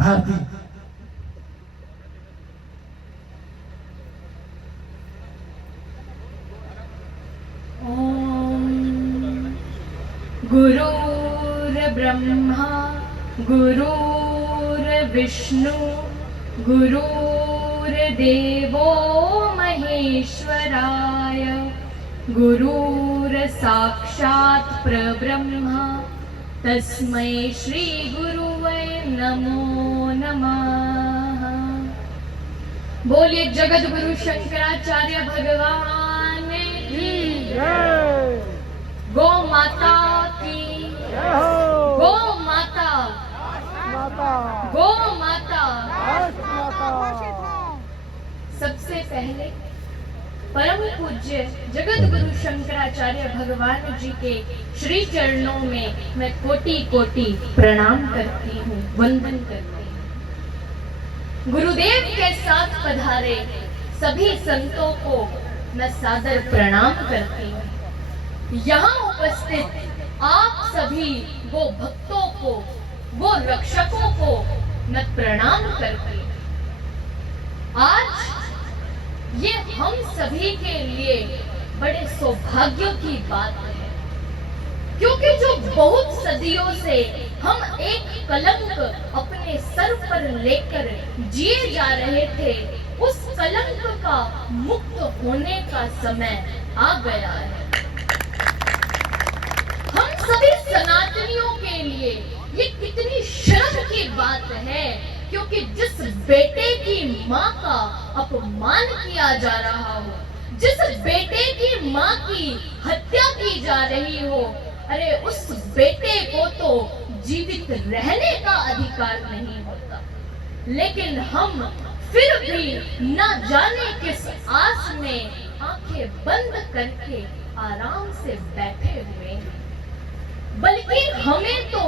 भारती गुरुर्ब्रह्मा गुरुर्विष्णु गुरुर्देवो महेश्वराय गुरुर्साक्षात् परब्रह्मा तस्मै श्री गुरुवे नमो नमः। बोलिए जगत गुरु शंकराचार्य भगवान की गौ माता की गौ माता गौ माता। सबसे पहले परम पूज्य जगत गुरु शंकराचार्य भगवान जी के श्री चरणों में मैं कोटि कोटि प्रणाम करती हूँ, वंदन करती हूँ। गुरुदेव के साथ पधारे सभी संतों को मैं सादर प्रणाम करती हूँ। यहाँ उपस्थित आप सभी वो भक्तों को, वो रक्षकों को मैं प्रणाम करती हूँ। आज ये हम सभी के लिए बड़े सौभाग्य की बात है, क्योंकि जो बहुत सदियों से हम एक कलंक अपने सर पर लेकर जिए जा रहे थे, उस कलंक का मुक्त होने का समय आ गया है। हम सभी सनातनियों के लिए ये कितनी शर्म की बात है, क्योंकि जिस बेटे की माँ का अपमान किया जा रहा हो, जिस बेटे की माँ की हत्या की जा रही हो, अरे उस बेटे को तो जीवित रहने का अधिकार नहीं होता। लेकिन हम फिर भी न जाने किस आस में आंखें बंद करके आराम से बैठे हुए हैं। बल्कि हमें तो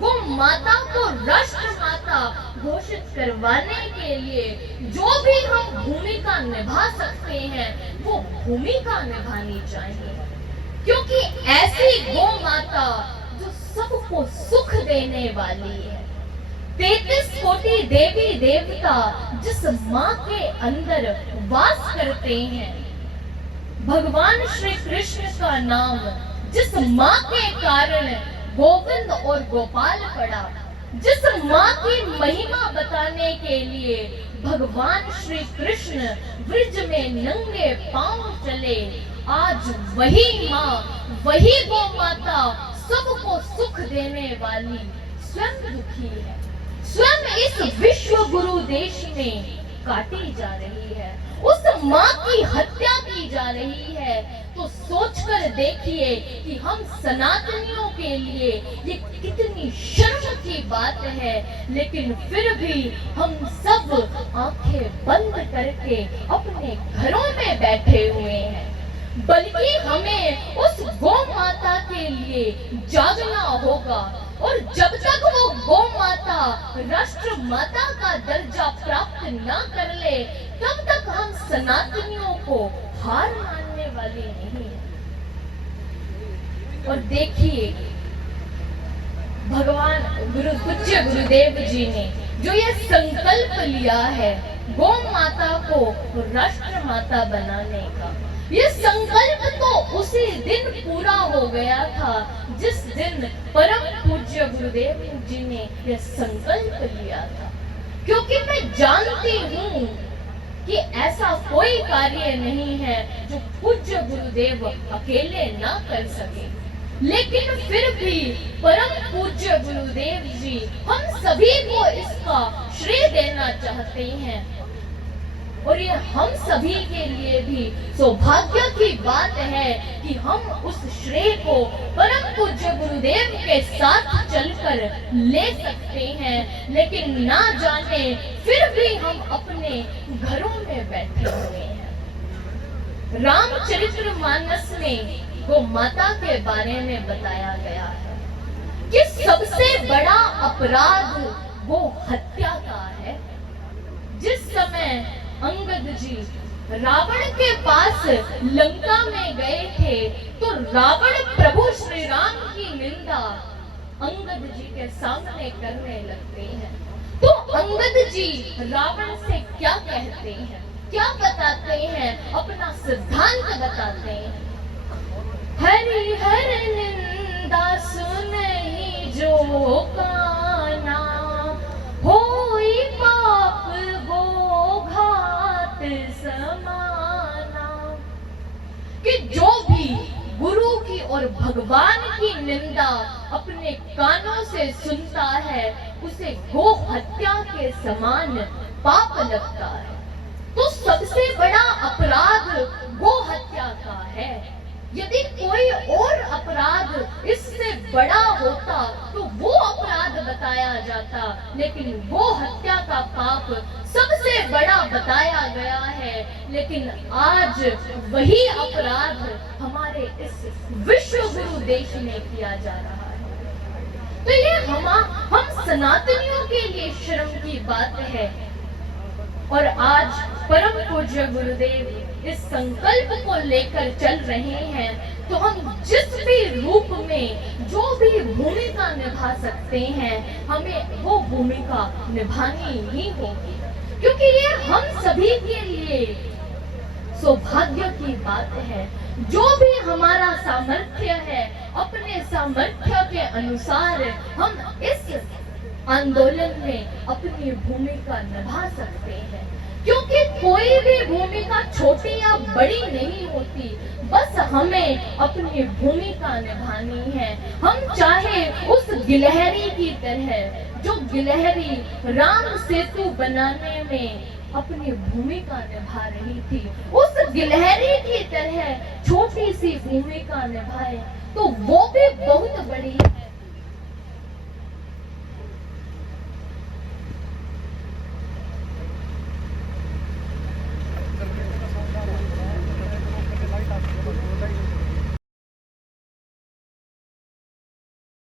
वो माता को राष्ट्र माता घोषित करवाने के लिए जो भी हम भूमिका निभा सकते हैं, वो भूमिका निभानी चाहिए। क्योंकि ऐसी गौ माता जो सबको सुख देने वाली है, 33 कोटि देवी देवता जिस माँ के अंदर वास करते हैं, भगवान श्री कृष्ण का नाम जिस माँ के कारण गोविंद और गोपाल पड़ा, जिस माँ की महिमा बताने के लिए भगवान श्री कृष्ण ब्रिज में नंगे पांव चले, आज वही माँ, वही गौ माता सबको सुख देने वाली स्वयं दुखी है, स्वयं इस विश्व गुरु देश में काटी जा रही है, उस माँ की हत्या की जा रही है। तो सोचकर देखिए कि हम सनातनियों के लिए ये कितनी शर्म की बात है। लेकिन फिर भी हम सब आंखें बंद करके अपने घरों में बैठे हुए हैं। बल्कि हमें उस गौ माता के लिए जागना होगा, और जब तक वो गौ माता राष्ट्र माता का दर्जा प्राप्त ना कर ले, तब तक हम सनातनियों को हार मानने वाले नहीं हैं। और देखिए भगवान पूज्य गुरुदेव जी ने जो ये संकल्प लिया है गौ माता को राष्ट्र माता बनाने का, ये संकल्प तो उसी दिन पूरा हो गया था जिस दिन परम पूज्य गुरुदेव जी ने यह संकल्प लिया था। क्योंकि मैं जानती हूँ कि ऐसा कोई कार्य नहीं है जो पूज्य गुरुदेव अकेले ना कर सके, लेकिन फिर भी परम पूज्य गुरुदेव जी हम सभी को इसका श्रेय देना चाहते हैं। और ये हम सभी के लिए भी सौभाग्य की बात है कि हम उस श्रेय को परम पूज्य गुरुदेव के साथ चलकर ले सकते हैं। लेकिन ना जाने फिर भी हम अपने घरों में बैठे हुए हैं। रामचरितमानस में गौ माता के बारे में बताया गया है कि सबसे बड़ा अपराध वो हत्या का है। जिस समय अंगद जी रावण के पास लंका में गए थे, तो रावण प्रभु श्री राम की निंदा अंगद जी के सामने करने लगते हैं। तो अंगद जी रावण से क्या कहते हैं, क्या बताते हैं, अपना सिद्धांत बताते हैं। हरि हर निंदा सुनहि जो काना, होई पाप गो घात समाना। कि जो भी गुरु की और भगवान की निंदा अपने कानों से सुनता है, उसे गो हत्या के समान पाप लगता है। तो सबसे बड़ा अपराध गो हत्या का है। यदि कोई और अपराध इससे बड़ा होता तो वो अपराध बताया जाता, लेकिन गो हत्या का पाप सबसे बड़ा बताया गया है। लेकिन आज वही अपराध हमारे इस विश्व गुरु देश में किया जा रहा है। तो ये हम सनातनियों के लिए शर्म की बात है। और आज परम पूज्य गुरुदेव इस संकल्प को लेकर चल रहे हैं, तो हम जिस भी रूप में जो भी भूमिका निभा सकते हैं, हमें वो भूमिका निभानी ही होगी। क्योंकि ये हम सभी के लिए सौभाग्य की बात है। जो भी हमारा सामर्थ्य है, अपने सामर्थ्य के अनुसार हम इस आंदोलन में अपनी भूमिका निभा सकते हैं। क्योंकि कोई भी भूमिका छोटी या बड़ी नहीं होती, बस हमें अपनी भूमिका निभानी है। हम चाहे उस गिलहरी की तरह, जो गिलहरी राम सेतु बनाने में अपनी भूमिका निभा रही थी, उस गिलहरी की तरह छोटी सी भूमिका निभाए तो वो भी बहुत बड़ी है।